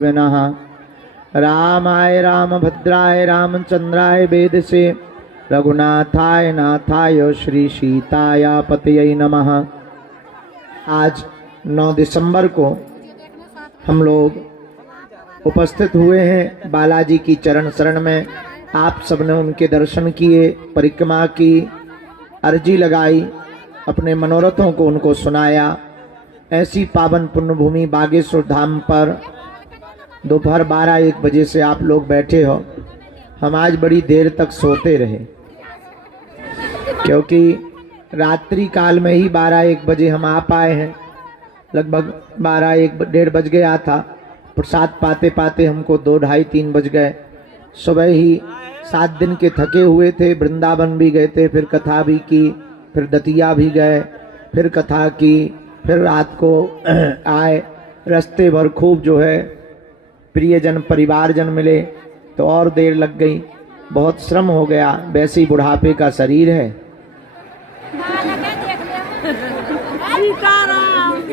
विनः रामाय रामभद्राय रामचंद्राय वेदसे रघुनाथाय नाथाय श्री सीताय पतये नमः। आज 9 दिसंबर को हम लोग उपस्थित हुए हैं बालाजी की चरण शरण में। आप सबने उनके दर्शन किए, परिक्रमा की, अर्जी लगाई, अपने मनोरथों को उनको सुनाया। ऐसी पावन पुण्यभूमि बागेश्वर धाम पर दोपहर 12-1 बजे से आप लोग बैठे हो। हम आज बड़ी देर तक सोते रहे क्योंकि रात्रि काल में ही 12-1 बजे हम आ पाए हैं। लगभग 12-1 बज गया था। प्रसाद पाते पाते हमको 2-2:30-3 बज गए। सुबह ही 7 दिन के थके हुए थे, वृंदावन भी गए थे, फिर कथा भी की, फिर दतिया भी गए, फिर कथा की, फिर रात को आए। रास्ते भर खूब जो है प्रियजन परिवारजन मिले तो और देर लग गई, बहुत श्रम हो गया। वैसे ही बुढ़ापे का शरीर है,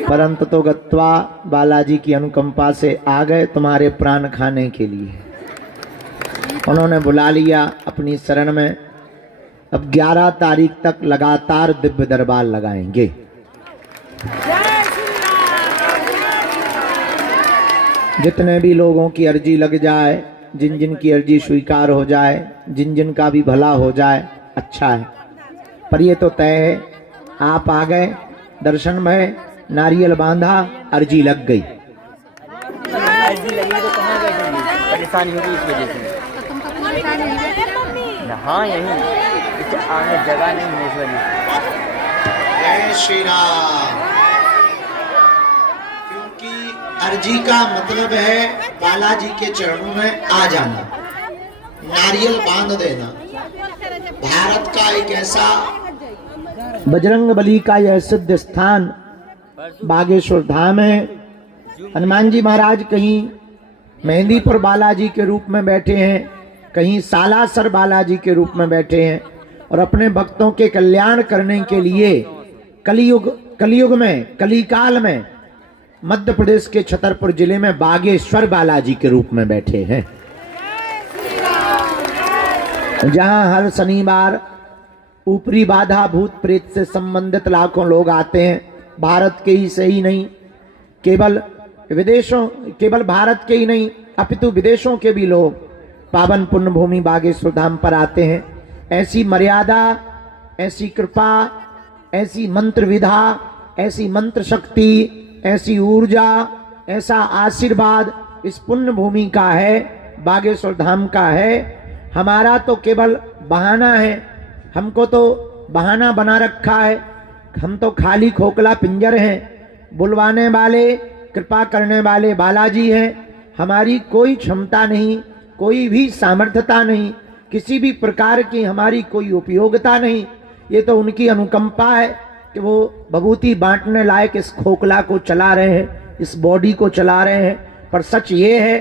परंतु तो गत्वा बालाजी की अनुकंपा से आ गए तुम्हारे प्राण खाने के लिए। उन्होंने बुला लिया अपनी शरण में। अब 11 तारीख तक लगातार दिव्य दरबार लगाएंगे। जितने भी लोगों की अर्जी लग जाए, जिन जिन की अर्जी स्वीकार हो जाए, जिन जिन का भी भला हो जाए, अच्छा है। पर ये तो तय है, आप आ गए, दर्शन में नारियल बांधा, अर्जी लग गई। अर्जी लगी तो कहाँ बैठेंगे? परेशानी होगी इस वजह से। हाँ यहीं आगे जगह नहीं है इस वजह से। जय श्री राम। अर्जी का मतलब है बालाजी के चरणों में आ जाना, नारियल बांध देना। भारत का एक ऐसा बजरंग बली का यह सिद्ध स्थान बागेश्वर धाम है। हनुमान जी महाराज कहीं मेहंदीपुर बालाजी के रूप में बैठे हैं, कहीं सालासर बालाजी के रूप में बैठे हैं और अपने भक्तों के कल्याण करने के लिए कलयुग में, कलिकाल में मध्य प्रदेश के छतरपुर जिले में बागेश्वर बालाजी के रूप में बैठे हैं, जहां हर शनिवार ऊपरी बाधा भूत प्रेत से संबंधित लाखों लोग आते हैं। भारत के ही से ही नहीं, केवल भारत के ही नहीं अपितु विदेशों के भी लोग पावन पुण्य भूमि बागेश्वर धाम पर आते हैं। ऐसी मर्यादा, ऐसी कृपा, ऐसी मंत्र विधा, ऐसी मंत्र शक्ति, ऐसी ऊर्जा, ऐसा आशीर्वाद इस पुण्य भूमि का है, बागेश्वर धाम का है। हमारा तो केवल बहाना है, हमको तो बहाना बना रखा है। हम तो खाली खोखला पिंजर हैं। बुलवाने वाले, कृपा करने वाले बालाजी हैं। हमारी कोई क्षमता नहीं, कोई भी सामर्थ्यता नहीं, किसी भी प्रकार की हमारी कोई उपयोगिता नहीं। ये तो उनकी अनुकंपा है कि वो भभूति बांटने लायक इस खोखला को चला रहे हैं, इस बॉडी को चला रहे हैं। पर सच ये है,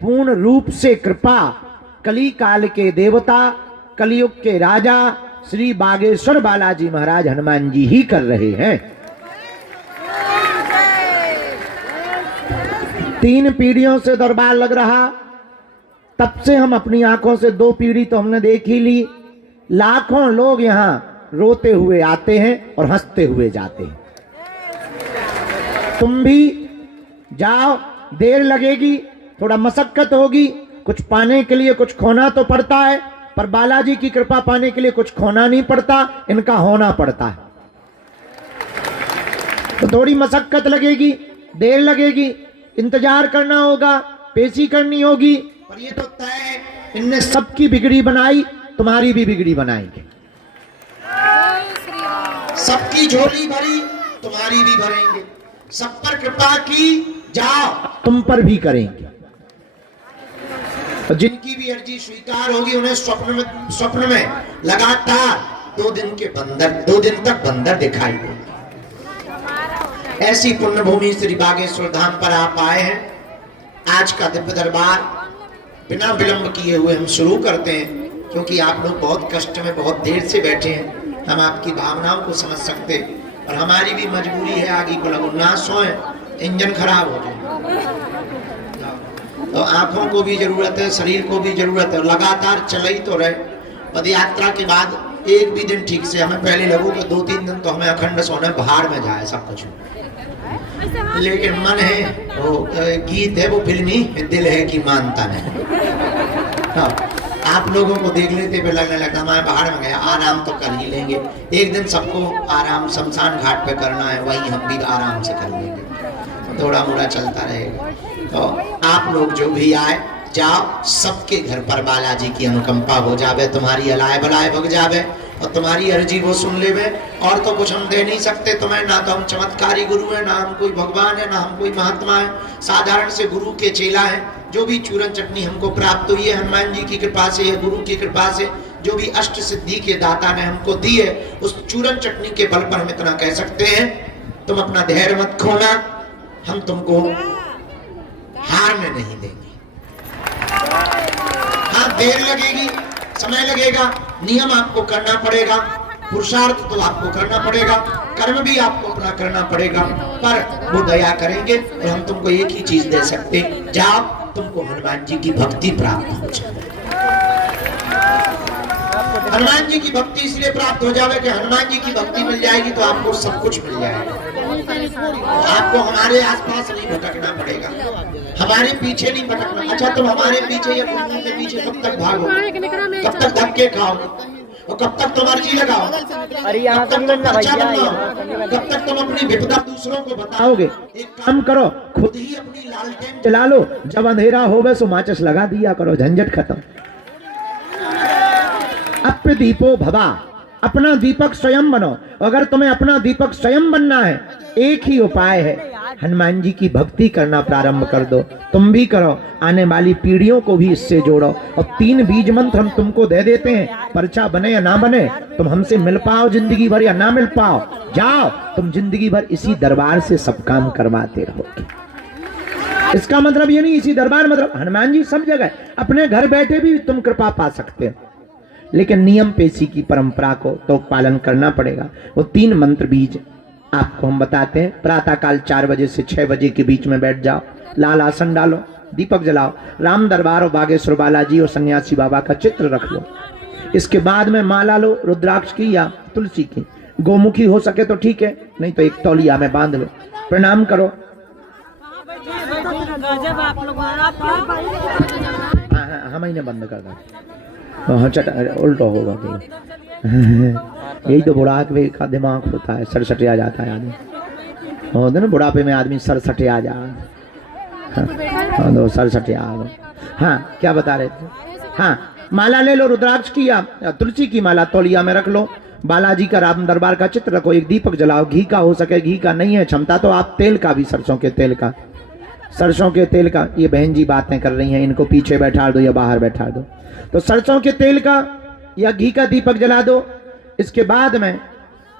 पूर्ण रूप से कृपा कली काल के देवता, कलयुग के राजा श्री बागेश्वर बालाजी महाराज हनुमान जी ही कर रहे हैं। 3 पीढ़ियों से दरबार लग रहा, तब से हम अपनी आंखों से 2 पीढ़ी तो हमने देख ही ली। लाखों लोग यहाँ रोते हुए आते हैं और हंसते हुए जाते हैं। तुम भी जाओ, देर लगेगी, थोड़ा मशक्कत होगी, कुछ पाने के लिए कुछ खोना तो पड़ता है, पर बालाजी की कृपा पाने के लिए कुछ खोना नहीं पड़ता, इनका होना पड़ता है। तो थोड़ी मशक्कत लगेगी, देर लगेगी, इंतजार करना होगा, पेशी करनी होगी, पर ये तो तय है, इनने सबकी बिगड़ी बनाई, तुम्हारी भी बिगड़ी बनाएंगे। सबकी झोली भरी, तुम्हारी भी भरेंगे। सब पर कृपा की, जाओ तुम पर भी करेंगे। तो जिनकी भी अर्जी स्वीकार होगी उन्हें स्वप्न में लगातार 2 दिन तक बंदर दिखाई देंगे। ऐसी पुण्य भूमि श्री बागेश्वर धाम पर आप आए हैं। आज का दिव्य दरबार बिना विलंब किए हुए हम शुरू करते हैं, क्योंकि आप लोग बहुत कष्ट में बहुत देर से बैठे हैं। हम आपकी भावनाओं को समझ सकते, और हमारी भी मजबूरी है, आगे को लगो ना सोए, इंजन खराब हो जाए। तो आंखों को भी जरूरत है, शरीर को भी जरूरत है, लगातार चल ही तो रहे। पद यात्रा के बाद एक भी दिन ठीक से हमें पहले लगो कि 2-3 दिन तो हमें अखंड सोना बाहर में जाए सब कुछ, लेकिन मन है वो गीत है वो फिल्मी, दिल है कि मानता नहीं। हाँ, आप लोगों को देख लेते हुए लगने लगता हमारे बाहर में गया, आराम तो कर ही लेंगे एक दिन, सबको आराम शमशान घाट पे करना है, वहीं हम भी आराम से कर लेंगे, थोड़ा मोड़ा चलता रहेगा। तो आप लोग जो भी आए जाओ, सबके घर पर बालाजी की अनुकंपा हो जावे, तुम्हारी अलाय बलाय भग जावे और तुम्हारी अर्जी वो सुन लेवे। और तो कुछ हम दे नहीं सकते तुम्हें, ना तो हम चमत्कारी गुरु है, ना हम कोई भगवान है, ना हम कोई महात्मा है, साधारण से गुरु के चेला है। जो भी चूरन चटनी हमको प्राप्त हुई है हनुमान जी की कृपा से या गुरु की कृपा से, जो भी अष्ट सिद्धि के दाता ने हमको दी है, उस चूरन चटनी के बल पर हम इतना कह सकते हैं, तुम अपना धैर्य मत खोना, हम तुमको हारने नहीं देंगे। हाँ, देर लगेगी, समय लगेगा, नियम आपको करना पड़ेगा, पुरुषार्थ तो आपको करना पड़ेगा, कर्म भी आपको अपना करना पड़ेगा, पर वो दया करेंगे और हम तुमको एक ही चीज दे सकते, जाओ तुमको हनुमान जी की भक्ति प्राप्त हो जाए। हनुमान जी की भक्ति इसलिए प्राप्त हो जाए कि हनुमान जी की भक्ति मिल जाएगी तो आपको सब कुछ मिल जाएगा। आपको हमारे आसपास नहीं भटकना पड़ेगा, हमारे पीछे नहीं भटकना। अच्छा, तुम हमारे पीछे या गुरु के पीछे कब तक भागोगे, कब तक धक्के खाओगे और कब तक तुम अर्जी लगाओ, कब तक तुम पर्चा बनवाओ, कब तक तुम अपनी विपदा दूसरों को बताओगे। एक काम करो, खुद ही अपनी लालटेन जला लो, जब अंधेरा होवे सो माचिस लगा दिया करो, झंझट खत्म। अप्य दीपो भवा, अपना दीपक स्वयं बनो। अगर तुम्हें अपना दीपक स्वयं बनना है, एक ही उपाय है, हनुमान जी की भक्ति करना प्रारंभ कर दो। तुम भी करो, आने वाली पीढ़ियों को भी इससे जोड़ो। और 3 बीज मंत्र हम तुमको दे देते हैं, पर्चा बने या ना बने, तुम हमसे मिल पाओ जिंदगी भर या ना मिल पाओ, जाओ तुम जिंदगी भर इसी दरबार से सब काम करवाते रहोगे। इसका मतलब ये नहीं इसी दरबार, मतलब हनुमान जी सब जगह, अपने घर बैठे भी तुम कृपा पा सकते हो, लेकिन नियम पेशी की परंपरा को तो पालन करना पड़ेगा। वो 3 मंत्र बीज आपको हम बताते हैं। प्रातः काल 4 बजे से 6 बजे के बीच में बैठ जाओ, लाल आसन डालो, दीपक जलाओ, राम दरबार और बागेश्वर बालाजी और सन्यासी बाबा का चित्र रख लो। इसके बाद में माला लो, रुद्राक्ष की या तुलसी की, गोमुखी हो सके तो ठीक है, नहीं तो एक तौलिया में बांध लो, प्रणाम करो। हम ही ने बंद कर दो, चट उल्टा होगा यही तो बुढ़ापे का दिमाग होता है, सरसटे आ जाता है आदमी, होता ना बुढ़ापे में आदमी सरसटे आ जा, हाँ सरसटे आ गए। हाँ, क्या बता रहे थे? हाँ, माला ले लो, रुद्राक्ष की या तुलसी की माला तौलिया में रख लो, बालाजी का राम दरबार का चित्र रखो, एक दीपक जलाओ, घी का हो सके, घी का नहीं है क्षमता तो आप तेल का भी, सरसों के तेल का, सरसों के तेल का। ये बहन जी बातें कर रही हैं, इनको पीछे बैठा दो या बाहर बैठा दो। तो सरसों के तेल का या घी का दीपक जला दो। इसके बाद में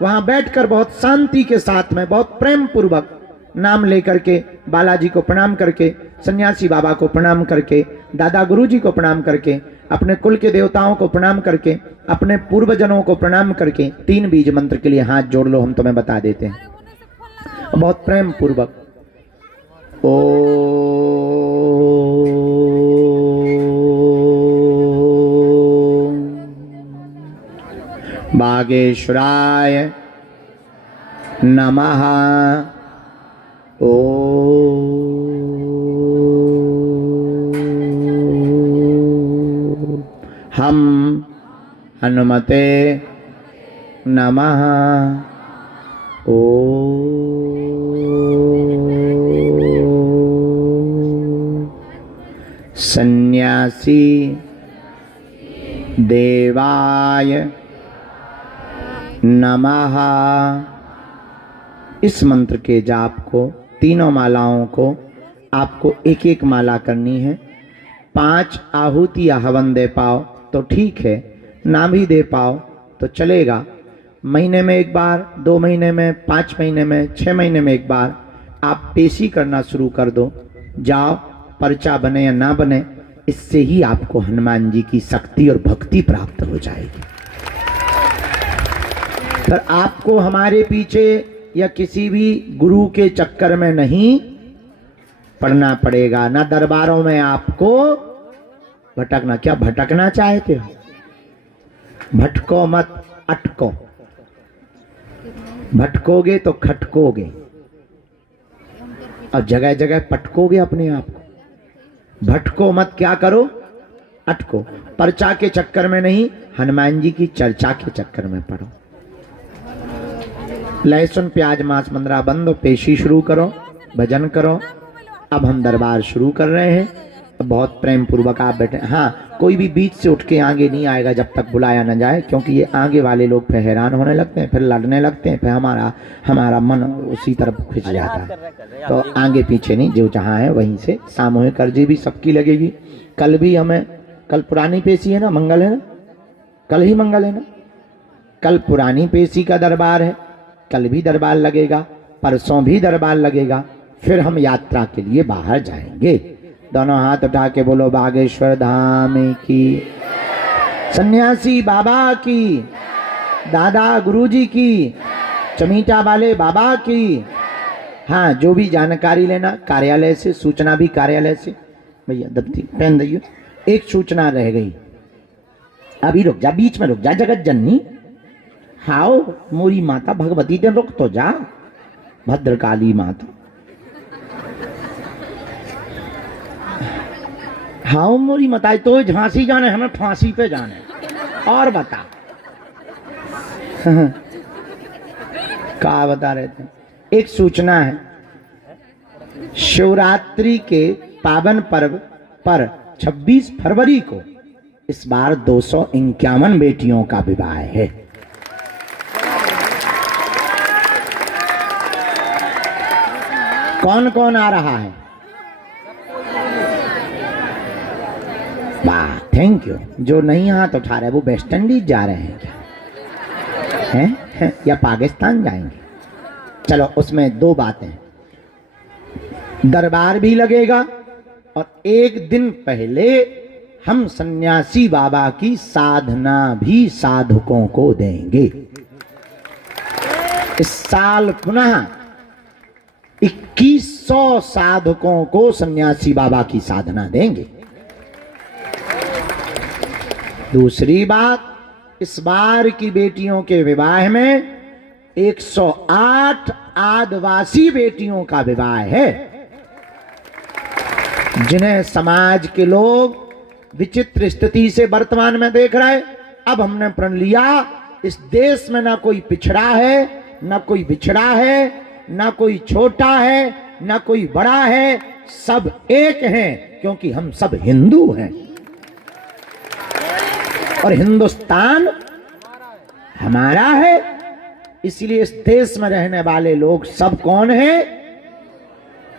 वहां बैठकर बहुत शांति के साथ में, बहुत प्रेम पूर्वक नाम लेकर के, बालाजी को प्रणाम करके, सन्यासी बाबा को प्रणाम करके, दादा गुरुजी को प्रणाम करके, अपने कुल के देवताओं को प्रणाम करके, अपने पूर्वजनों को प्रणाम करके 3 बीज मंत्र के लिए हाथ जोड़ लो, हम तुम्हें बता देते हैं बहुत प्रेम पूर्वक। बागेश्वराय नमः। हम हनुमते नमः। सन्यासी देवाय नमः। इस मंत्र के जाप को, तीनों मालाओं को आपको एक एक माला करनी है। 5 आहुति या हवन दे पाओ तो ठीक है, ना भी दे पाओ तो चलेगा। महीने में एक बार, 2 महीने में, 5 महीने में, 6 महीने में एक बार आप पेशी करना शुरू कर दो। जाओ, पर्चा बने या ना बने, इससे ही आपको हनुमान जी की शक्ति और भक्ति प्राप्त हो जाएगी। पर आपको हमारे पीछे या किसी भी गुरु के चक्कर में नहीं पढ़ना पड़ेगा। ना दरबारों में आपको भटकना। क्या भटकना चाहते हो? भटको मत, अटको। भटकोगे तो खटकोगे और जगह जगह पटकोगे अपने आप को। भटको मत, क्या करो? अटको। पर्चा के चक्कर में नहीं, हनुमान जी की चर्चा के चक्कर में पढ़ो। लहसुन प्याज मांस मंदरा बंद, पेशी शुरू करो, भजन करो। अब हम दरबार शुरू कर रहे हैं। बहुत प्रेम पूर्वक आप बैठे। हाँ, कोई भी बीच से उठ के आगे नहीं आएगा जब तक बुलाया न जाए, क्योंकि ये आगे वाले लोग फिर हैरान होने लगते हैं, फिर लड़ने लगते हैं, फिर हमारा मन उसी तरफ खिंच जाता है। तो आगे पीछे नहीं, जो जहाँ है वहीं से। सामूहिक अर्जी भी सबकी लगेगी। कल भी हमें, कल पुरानी पेशी है ना, मंगल है ना, कल ही मंगल है ना, कल पुरानी पेशी का दरबार है, कल भी दरबार लगेगा, परसों भी दरबार लगेगा। फिर हम यात्रा के लिए बाहर जाएंगे। दोनों हाथ उठा के बोलो बागेश्वर धाम की, सन्यासी बाबा की, दादा गुरुजी की, चमीटा वाले बाबा की। हाँ, जो भी जानकारी लेना कार्यालय से, सूचना भी कार्यालय से। भैया दफ्ती पेन दइयो। एक सूचना रह गई, अभी रुक जा, बीच में रुक जा जगत जननी। हाओ मोरी माता भगवती दिन रुक तो जा, भद्रकाली माता। हाँ मोरी मताई, तो झांसी जाने, हमें फांसी पे जाने। और बता क्या बता रहे थे? एक सूचना है, शिवरात्रि के पावन पर्व पर 26 फरवरी को इस बार 251 बेटियों का विवाह है। कौन कौन आ रहा है? वाह, थैंक यू। जो नहीं हाथ उठा रहे वो वेस्ट इंडीज जा रहे हैं क्या? हैं या पाकिस्तान जाएंगे? चलो, उसमें दो बातें, दरबार भी लगेगा और एक दिन पहले हम सन्यासी बाबा की साधना भी साधकों को देंगे। इस साल पुनः 2100 साधकों को सन्यासी बाबा की साधना देंगे। दूसरी बात, इस बार की बेटियों के विवाह में 108 आदिवासी बेटियों का विवाह है, जिन्हें समाज के लोग विचित्र स्थिति से वर्तमान में देख रहे। अब हमने प्रण लिया, इस देश में ना कोई पिछड़ा है, ना कोई बिछड़ा है, ना कोई छोटा है, ना कोई बड़ा है, सब एक हैं, क्योंकि हम सब हिंदू हैं और हिंदुस्तान हमारा है। इसलिए इस देश में रहने वाले लोग सब कौन हैं?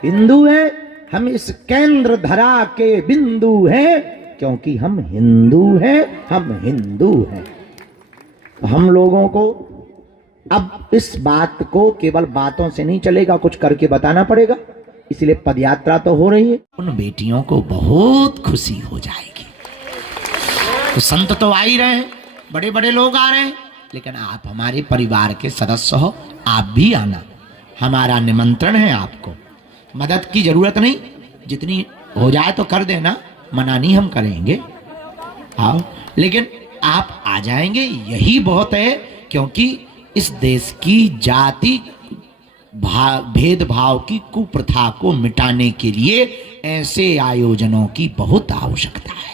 हिंदू हैं। हम इस केंद्र धरा के बिंदु हैं, क्योंकि हम हिंदू हैं, हम हिंदू हैं। हम लोगों को अब इस बात को केवल बातों से नहीं चलेगा, कुछ करके बताना पड़ेगा। इसलिए पदयात्रा तो हो रही है। उन बेटियों को बहुत खुशी हो जाएगी। तो संत तो आ ही रहे हैं, बड़े बड़े लोग आ रहे हैं, लेकिन आप हमारे परिवार के सदस्य हो, आप भी आना। हमारा निमंत्रण है आपको। मदद की जरूरत नहीं, जितनी हो जाए तो कर देना, मना नहीं हम करेंगे। आओ, लेकिन आप आ जाएंगे यही बहुत है, क्योंकि इस देश की जाति भेदभाव की कुप्रथा को मिटाने के लिए ऐसे आयोजनों की बहुत आवश्यकता है।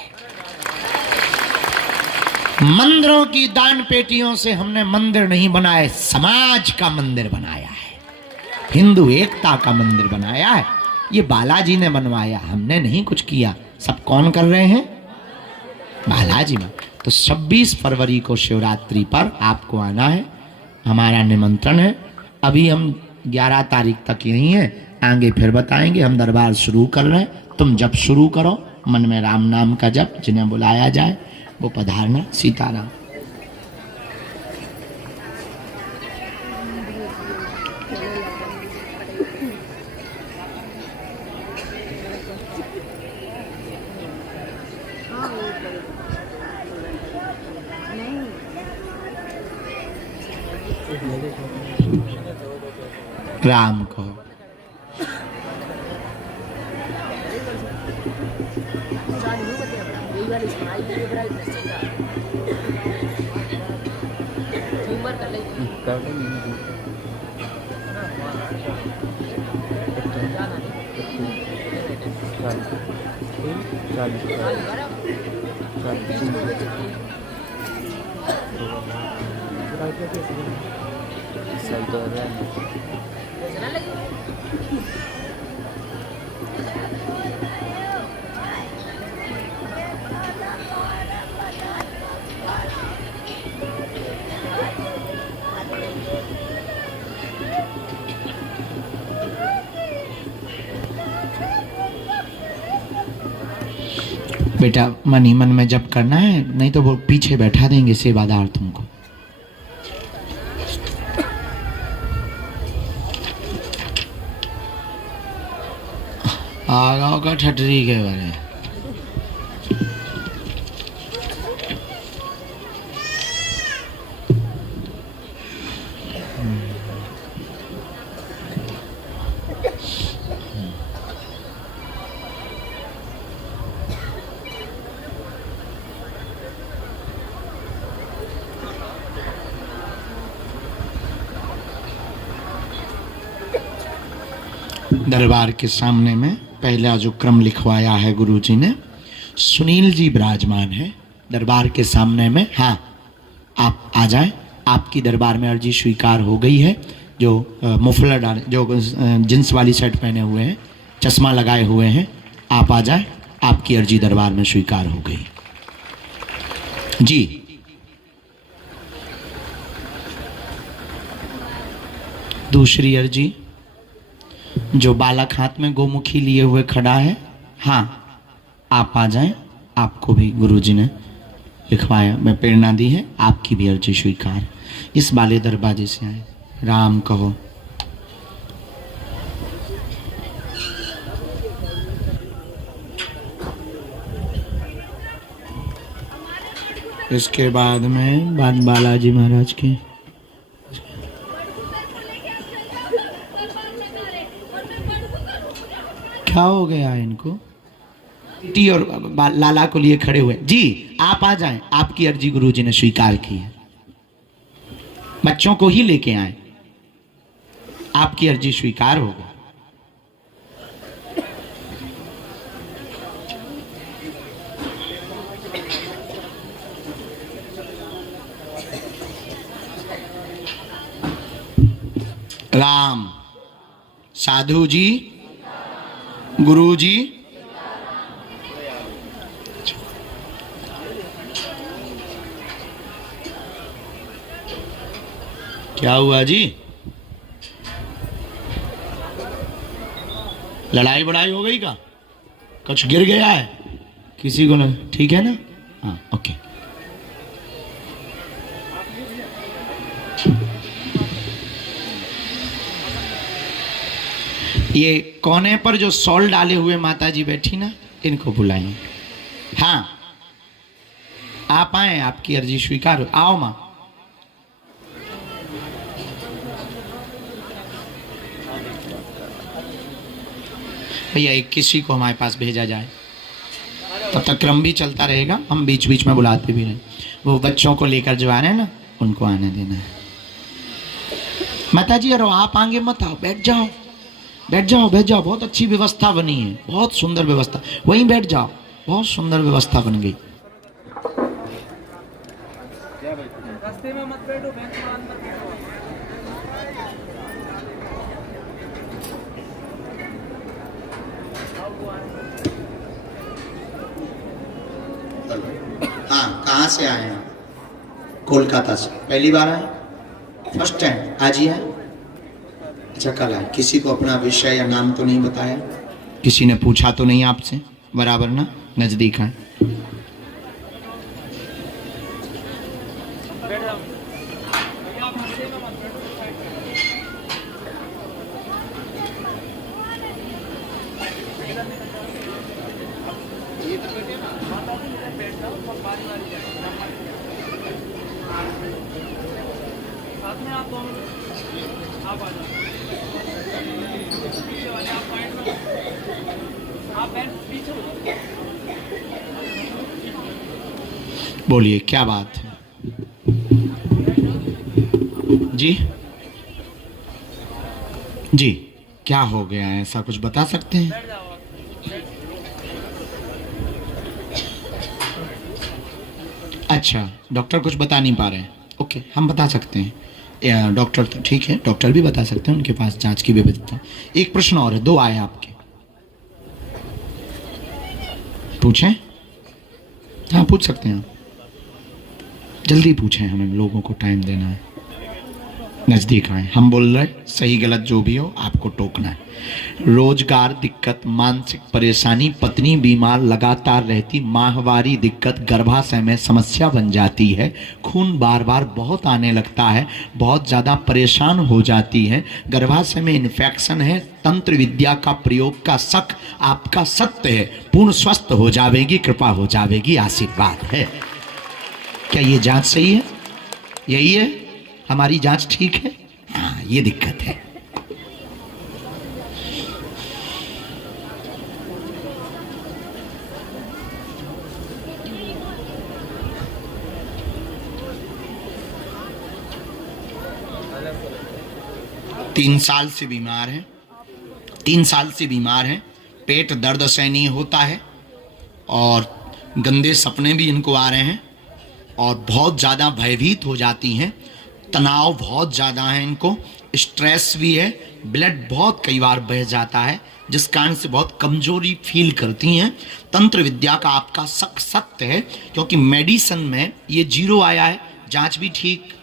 मंदिरों की दान पेटियों से हमने मंदिर नहीं बनाए, समाज का मंदिर बनाया है, हिंदू एकता का मंदिर बनाया है। ये बालाजी ने बनवाया, हमने नहीं कुछ किया। सब कौन कर रहे हैं? बालाजी में। तो 26 फरवरी को शिवरात्रि पर आपको आना है, हमारा निमंत्रण है। अभी हम 11 तारीख तक यहीं हैं, आगे फिर बताएंगे। हम दरबार शुरू कर रहे हैं, तुम जब शुरू करो, मन में राम नाम का जप, जिन्हें बुलाया जाए वो पधारना। सीताराम। राम को बेटा मन ही मन में जप करना है, नहीं तो वो पीछे बैठा देंगे सेवादार तुमको। आगाओ का ठटरी के बारे दरबार के सामने में पहला जो क्रम लिखवाया है गुरुजी ने, सुनील जी विराजमान है दरबार के सामने में। हाँ, आप आ जाएं, आपकी दरबार में अर्जी स्वीकार हो गई है। जो मुफलर डाले, जो जींस वाली शर्ट पहने हुए हैं, चश्मा लगाए हुए हैं, आप आ जाएं, आपकी अर्जी दरबार में स्वीकार हो गई जी। दूसरी अर्जी, जो बालक हाथ में गोमुखी लिए हुए खड़ा है, हाँ आप आ जाएं, आपको भी गुरुजी ने लिखवाया में प्रेरणा दी है, आपकी भी अर्जी स्वीकार। इस बाले दरवाजे से आए, राम कहो। इसके बाद में बात बालाजी महाराज की। क्या हो गया इनको? टी और लाला को लिए खड़े हुए जी, आप आ जाएं, आपकी अर्जी गुरुजी ने स्वीकार की है। बच्चों को ही लेके आए, आपकी अर्जी स्वीकार होगा। राम, साधु जी, गुरु जी, क्या हुआ जी? लड़ाई बड़ाई हो गई का? कुछ गिर गया है किसी को? ना ठीक है ना? हाँ ओके। ये कोने पर जो सॉल डाले हुए माता जी बैठी ना, इनको बुलाएं। हाँ आप आए, आपकी अर्जी स्वीकार हो। आओ माँ। भैया एक किसी को हमारे पास भेजा जाए, तब तक क्रम भी चलता रहेगा, हम बीच बीच में बुलाते भी रहें। वो बच्चों को लेकर जो आ रहे हैं ना, उनको आने देना है। माता जी अरे आप आगे मत आओ, बैठ जाओ बैठ जाओ बैठ जाओ, बहुत अच्छी व्यवस्था बनी है, बहुत सुंदर व्यवस्था, वहीं बैठ जाओ, बहुत सुंदर व्यवस्था बन गई। रास्ते में मत बैठो, बैंक में मत बैठो। हाँ, कहाँ से आए हैं? कोलकाता से। पहली बार आए? First time? आज ही आए? अच्छा कल आए। किसी को अपना विषय या नाम तो नहीं बताया? किसी ने पूछा तो नहीं आपसे? बराबर ना, नजदीक है। आप पीछे बोलिए क्या बात है जी? जी क्या हो गया है, ऐसा कुछ बता सकते हैं? अच्छा, डॉक्टर कुछ बता नहीं पा रहे हैं। ओके, हम बता सकते हैं। डॉक्टर तो ठीक है, डॉक्टर भी बता सकते हैं, उनके पास जांच की व्यवस्था। एक प्रश्न और है, 2 आए आपके, पूछें? हाँ पूछ सकते हैं आप, जल्दी पूछें, हमें लोगों को टाइम देना है। नजदीक आए, हम बोल रहे सही गलत जो भी हो आपको टोकना है। रोजगार दिक्कत, मानसिक परेशानी, पत्नी बीमार लगातार रहती, माहवारी दिक्कत, गर्भाशय में समस्या बन जाती है, खून बार बार बहुत आने लगता है, बहुत ज़्यादा परेशान हो जाती है, गर्भाशय में इन्फेक्शन है, तंत्र विद्या का प्रयोग का शक आपका सत्य है, पूर्ण स्वस्थ हो जाएगी, कृपा हो जाएगी, आशीर्वाद है। क्या ये जांच सही है? यही है हमारी जांच, ठीक है? हाँ, ये दिक्कत है। तीन साल से बीमार है, 3 साल से बीमार है, पेट दर्द सहनीय होता है और गंदे सपने भी इनको आ रहे हैं और बहुत ज़्यादा भयभीत हो जाती हैं, तनाव बहुत ज़्यादा है इनको, स्ट्रेस भी है, ब्लड बहुत कई बार बह जाता है जिस कारण से बहुत कमजोरी फील करती हैं। तंत्र विद्या का आपका शक सत्य है क्योंकि मेडिसिन में ये 0 आया है, जांच भी ठीक,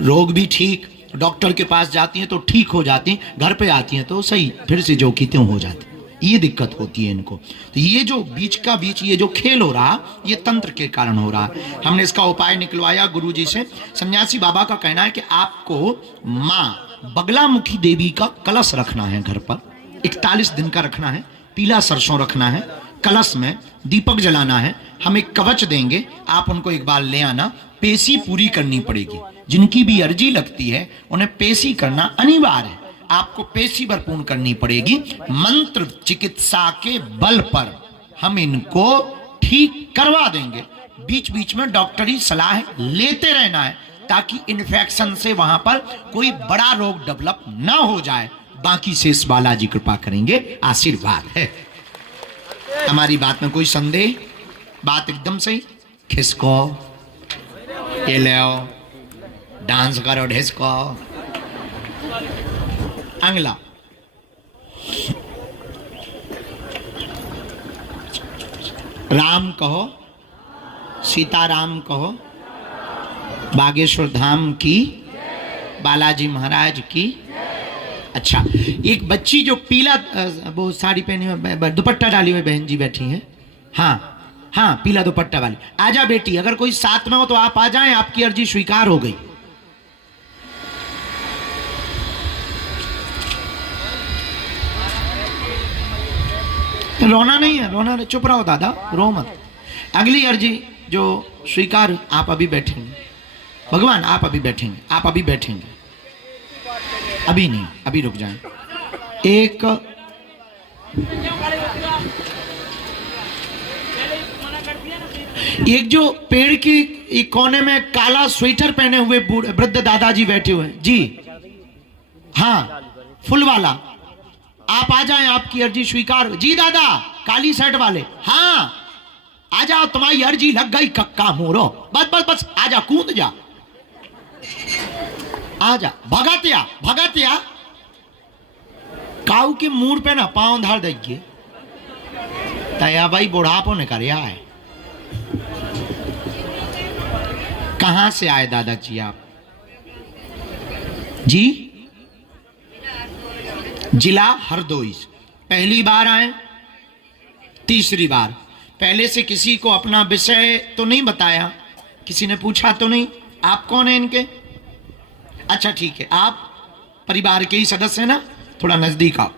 रोग भी ठीक, डॉक्टर के पास जाती हैं तो ठीक हो जाती हैं, घर पे आती हैं तो सही फिर से जो की त्यों हो जाती, ये दिक्कत होती है इनको। तो ये जो बीच का बीच ये जो खेल हो रहा, ये तंत्र के कारण हो रहा। हमने इसका उपाय निकलवाया गुरुजी से। सन्यासी बाबा का कहना है कि आपको माँ बगलामुखी देवी का कलश रखना है घर पर, 41 दिन का रखना है, पीला सरसों रखना है, कलश में दीपक जलाना है, हम एक कवच देंगे, आप उनको एक बार ले आना, पेशी पूरी करनी पड़ेगी। जिनकी भी अर्जी लगती है उन्हें पेशी करना अनिवार्य है, आपको पेशी भरपूर करनी पड़ेगी। मंत्र चिकित्सा के बल पर हम इनको ठीक करवा देंगे। बीच बीच में डॉक्टरी सलाह लेते रहना है ताकि इन्फेक्शन से वहां पर कोई बड़ा रोग डेवलप ना हो जाए। बाकी शेष बालाजी कृपा करेंगे, आशीर्वाद है। हमारी बात में कोई संदेह? बात एकदम सही। खिसको, ये ले डांस करो, ढिसको, अगला राम कहो, सीताराम कहो, बागेश्वर धाम की, बालाजी महाराज की। अच्छा, एक बच्ची जो पीला वो साड़ी पहनी हुई, दुपट्टा डाली हुई बहन जी बैठी हैं, हाँ हाँ पीला दुपट्टा वाली, आजा बेटी, अगर कोई साथ में हो तो आप आ जाएं, आपकी अर्जी स्वीकार हो गई। रोना नहीं है, रोना नहीं, चुप रहो दादा, रो मत। अगली अर्जी जो स्वीकार, आप अभी बैठेंगे, भगवान आप अभी बैठेंगे, आप अभी बैठेंगे, अभी नहीं, अभी रुक जाएं। एक जो पेड़ की एक कोने में काला स्वेटर पहने हुए वृद्ध दादाजी बैठे हुए हैं जी, हाँ फुल वाला, आप आ जाएं, आपकी अर्जी स्वीकार जी। दादा काली शर्ट वाले, हाँ आ जाओ, तुम्हारी अर्जी लग गई, कक्का मोरो, बस बस बस, आ जा, कूद जा, आ जा, भगतिया भगतिया, काऊ के मुंह पे ना पांव धर देखिए, तया भाई बुढ़ापो ने कर है। कहां से आए दादाजी आप? जी जिला हरदोई। पहली बार आए? तीसरी बार? पहले से किसी को अपना विषय तो नहीं बताया, किसी ने पूछा तो नहीं? आप कौन है इनके? अच्छा ठीक है, आप परिवार के ही सदस्य हैं ना? थोड़ा नजदीक आओ।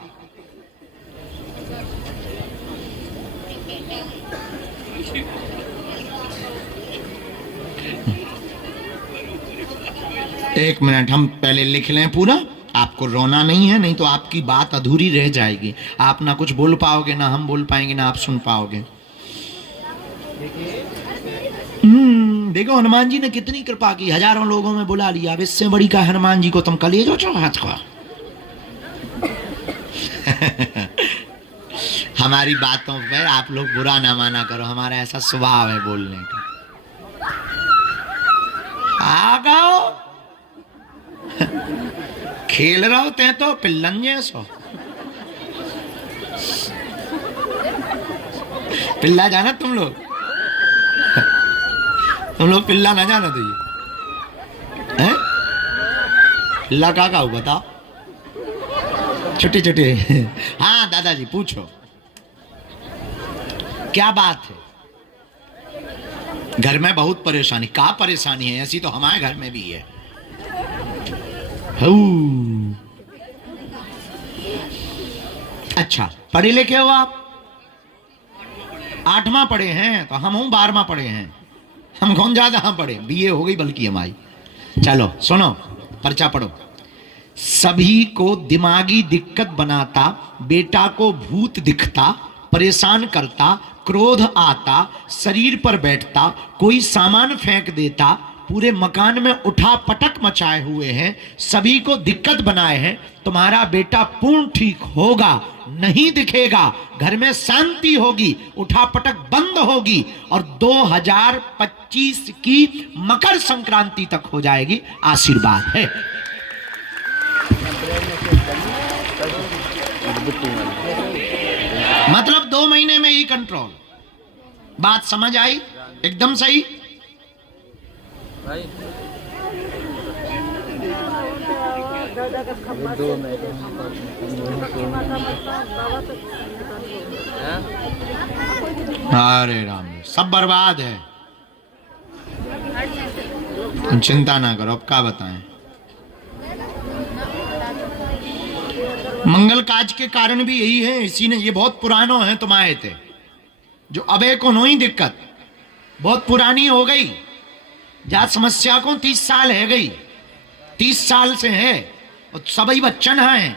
एक मिनट, हम पहले लिख लें पूरा। आपको रोना नहीं है, नहीं तो आपकी बात अधूरी रह जाएगी, आप ना कुछ बोल पाओगे, ना हम बोल पाएंगे, ना आप सुन पाओगे। देखो हनुमान जी ने कितनी कृपा की, हजारों लोगों में बुला लिया। अब इससे बड़ी का हनुमान जी को तुम कलेजो चो हाथ को। हमारी बातों पे आप लोग बुरा ना माना करो, हमारा ऐसा स्वभाव है बोलने का। आ गाओ खेल रहे होते तो पिल्लन जैसो। पिल्ला जाना तुम लोग? तुम लोग पिल्ला ना जाना तो ये हैं? पिल्ला का हो बताओ? छोटे छोटे। हाँ दादाजी पूछो क्या बात है? घर में बहुत परेशानी। क्या परेशानी है? ऐसी तो हमारे घर में भी है। अच्छा पढ़े लिखे हो आप? 8वां पढ़े हैं तो हम 12वां पढ़े हैं। हम कौन ज्यादा पढ़े? बीए हो गई बल्कि हमारी। चलो सुनो पर्चा पढ़ो। सभी को दिमागी दिक्कत बनाता, बेटा को भूत दिखता, परेशान करता, क्रोध आता, शरीर पर बैठता, कोई सामान फेंक देता, पूरे मकान में उठा पटक मचाए हुए हैं, सभी को दिक्कत बनाए हैं। तुम्हारा बेटा पूर्ण ठीक होगा, नहीं दिखेगा, घर में शांति होगी, उठा पटक बंद होगी और 2025 की मकर संक्रांति तक हो जाएगी। आशीर्वाद है। मतलब 2 महीने में ही कंट्रोल। बात समझ आई? एकदम सही। अरे राम सब बर्बाद है। चिंता ना करो, अब क्या बताएं। मंगल काज के कारण भी यही है। इसी ने ये बहुत पुरानो है तुम आए थे जो अबे को नहीं दिक्कत बहुत पुरानी हो गई। जा समस्या को 30 साल है गई, 30 साल से है और सभी बच्चन हैं।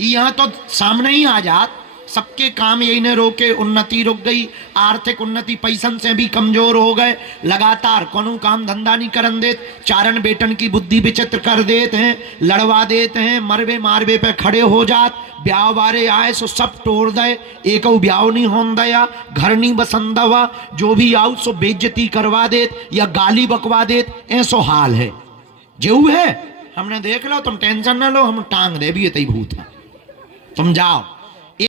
यहाँ तो सामने ही आ जात, सबके काम यही ने रोके, उन्नति रुक गई, आर्थिक उन्नति पैसन से भी कमजोर हो गए, लगातार कोनो काम धंधा नहीं करन देत, चारण बेटन की बुद्धि विचित्र कर देते हैं, लड़वा देते हैं, मरबे मारबे पे खड़े हो जात, ब्याह बारे आए सो सब तोड़ दे, एक ब्याह नहीं होन दया, घर नहीं बसंदवा, जो भी आउ सो बेइज्जती करवा देत या गाली बकवा देत, ऐसो हाल है। जो है हमने देख लो, तुम टेंशन ना लो, हम टांग दे भी ये तई भूत है, तुम जाओ।